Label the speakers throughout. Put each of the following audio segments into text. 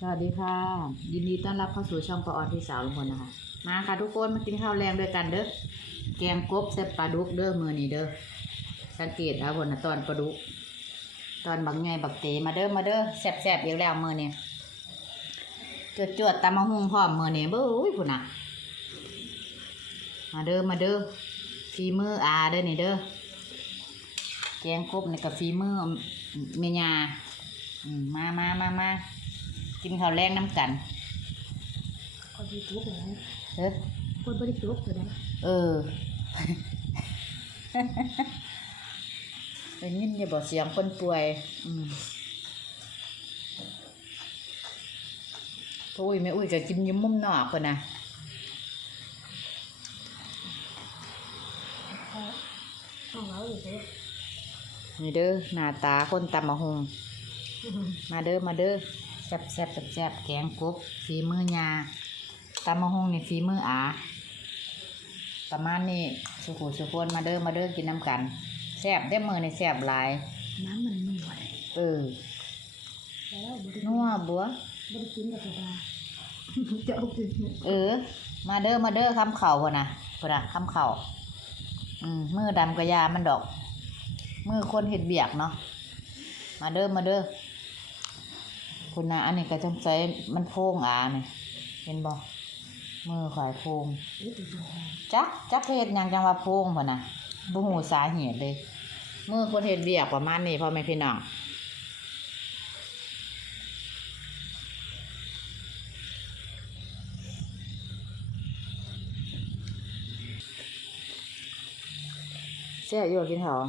Speaker 1: สวัสดีค่ะ ยินดีต้อนรับเข้าสู่ช่องปออที่สาวลุงพลนะคะ มาค่ะทุกคนมากินข้าวแรงด้วยกันเด้อแกงกบเซปปลาดุกเด้อมือนี้เด้อสังเกตเอาบนนะตอนปลาดุกตอนบักไงบักเตมาเด้อมาเด้อแซ่บๆอีกแล้วมือนี้จวดจวดๆตำมะฮุงพร้อมมือนี้เบ้ยพุ่นน่ะมาเด้อมาเด้อฝีมืออาเด้อนี่เด้อแกงกบนี่กับฝีมือเมียามามามามา กินข้าวแรงน้ำกัน
Speaker 2: คนบริจุกเลยนะ
Speaker 1: เด้อ
Speaker 2: คนบริจุกเลยนะ
Speaker 1: เออได้ยินอย่าบอกเสียงคนป่วย อืมพ่ออุ้ยแม่อุ้ยก็กินอยิ้มมุมนอกคนนะ
Speaker 2: ห้องเราอยู่เลย
Speaker 1: นี่เด้อหน้าตาคนตำมะฮงมาเด้อมาเด้อ แซ่บแซ่บแซ่บแกงกบฝีมือยาตำมะฮงนี่ฝีมืออาประมาณนี้สุขุสุขวนมาเด้อมาเด้อกินน้ำกันแซ่บได้อมือในแซ่บหลาย
Speaker 2: น้ำมันนัว
Speaker 1: เออ
Speaker 2: แล้วบริ
Speaker 1: นัวบัว
Speaker 2: บริกินกับดาจะเอากิน
Speaker 1: เออ มาเด้อมาเด้อคำเข่าพอนะพอนะคำเข่าอืมมือดำกระยามันดอก มือคนเห็ดเบียกเนาะมาเด้อมาเด้อ คุณนะอันนี้ก็จังใจมันโพงอาเนี่ยเห็นบ่มือข่อยโพง
Speaker 2: เอ๊ะตัวจริง
Speaker 1: จักจักเพศยังจังว่าโพงพอนะบ่หูสาเหตุเลยมือคนเห็ดเบียกประมาณนี้พ่อแม่พี่น้องแซ่บอยู่บ่กินข้าว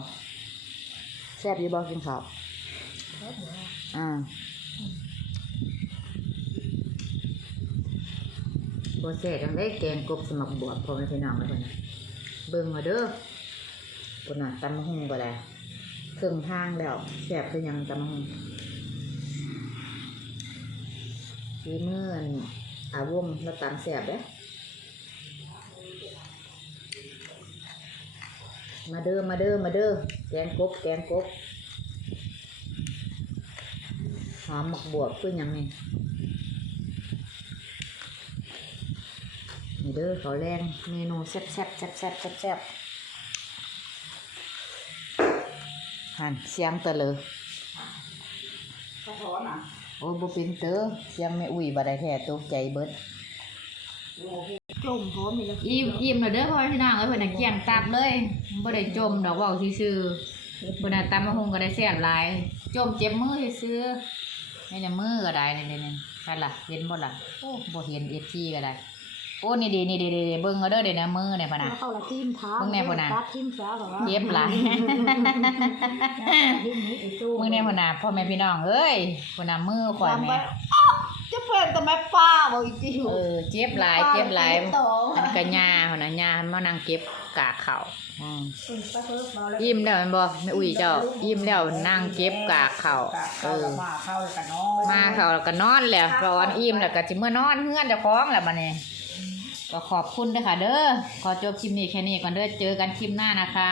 Speaker 1: แซ่บอยู่บ่กินข้าว
Speaker 2: เขาบอกว่า
Speaker 1: อ่า บ่แซ่จังได้แกงกบสมักบวบพอม่พี่น้องเลยพุ่นน่ะเบิ่งมาเด้อพุ่นน่ะตำมะฮุ่งบ่ได้เครื่องทางแล้วแซ่บคือหยังตำมะฮุ่งฝีมืออันอาวมแล้วตำแซ่บเด้อมาเด้อมาเด้อมาเด้อแกงกบแกงกบหอมหมักบวบคือหยังนี่ นี่เด้อเขาวแรงเมนูแซ่บแซ่บแซ่บแซ่บแซ่บแซ่บหันเสียงเตะเลย
Speaker 2: สะท้อนอะ
Speaker 1: โอ้ยบ่เป็นเตอเสียงแม่อุ้ยบ่ได้แท้ตกใจเบิด
Speaker 2: จมพร้อมมีแล้ว
Speaker 1: อิ่มอิ่มแล้วเด้อพ่อพี่น้องเอ้ยเพิ่นน่ะเกลี้ยงตับเลยบ่ได้จมดอกเว้าซื่อๆเพิ่นน่ะตำมะฮุงก็ได้แซ่บหลายจมเจ็บมือซื่อๆนี่น่ะมือก็ได้นี่นี่ๆคันล่ะเห็นบ่ล่ะโอ้บ่เห็น FT ก็ได้ โอ้นี่ดีนี่ดีดีดีเบิ่งเอาเด้อเดี๋ยวนะมือเนี่ยพะนะ
Speaker 2: แล้วเข้าละทิมเท้า
Speaker 1: เพิ่งแน่พุ่นน่ะ
Speaker 2: ตัดทิมเท้าหรอวะ
Speaker 1: เจ็บหลาย
Speaker 2: ทิมนี้ไอ้จู้
Speaker 1: มึงเนี่ยพะนะพ่อแม่พี่น้องเอ้ยพะนะมือข่อย
Speaker 2: ทำไป
Speaker 1: แม่
Speaker 2: อ้าวจะเป็นแต่แม่ป้าบอกอีกที
Speaker 1: เออเจ็บหลายเจ็บหลาย
Speaker 2: ต่อ
Speaker 1: อันก็ย่าพะนะย่ามานั่งเก็บกากข้าวอืม
Speaker 2: เออไปเพิ่มมาแล้ว
Speaker 1: ยิ้มแล้วแม่นบ่แม่อุ้ยเจ้ายิ้มแล้วนั่งเก็บกากข้าวเออ
Speaker 2: มาเข้าเลยกันเนาะ
Speaker 1: มาเขาแล้วก็นอนแล้วร้อนอิ่มแล้วก็สิเมื่อนอนเฮือนเจ้าของแล้วบัดนี้ ก็ขอบคุณด้วยค่ะ เด้อขอจบคลิปนี้แค่นี้ก่อนเด้อเจอกันคลิปหน้านะคะ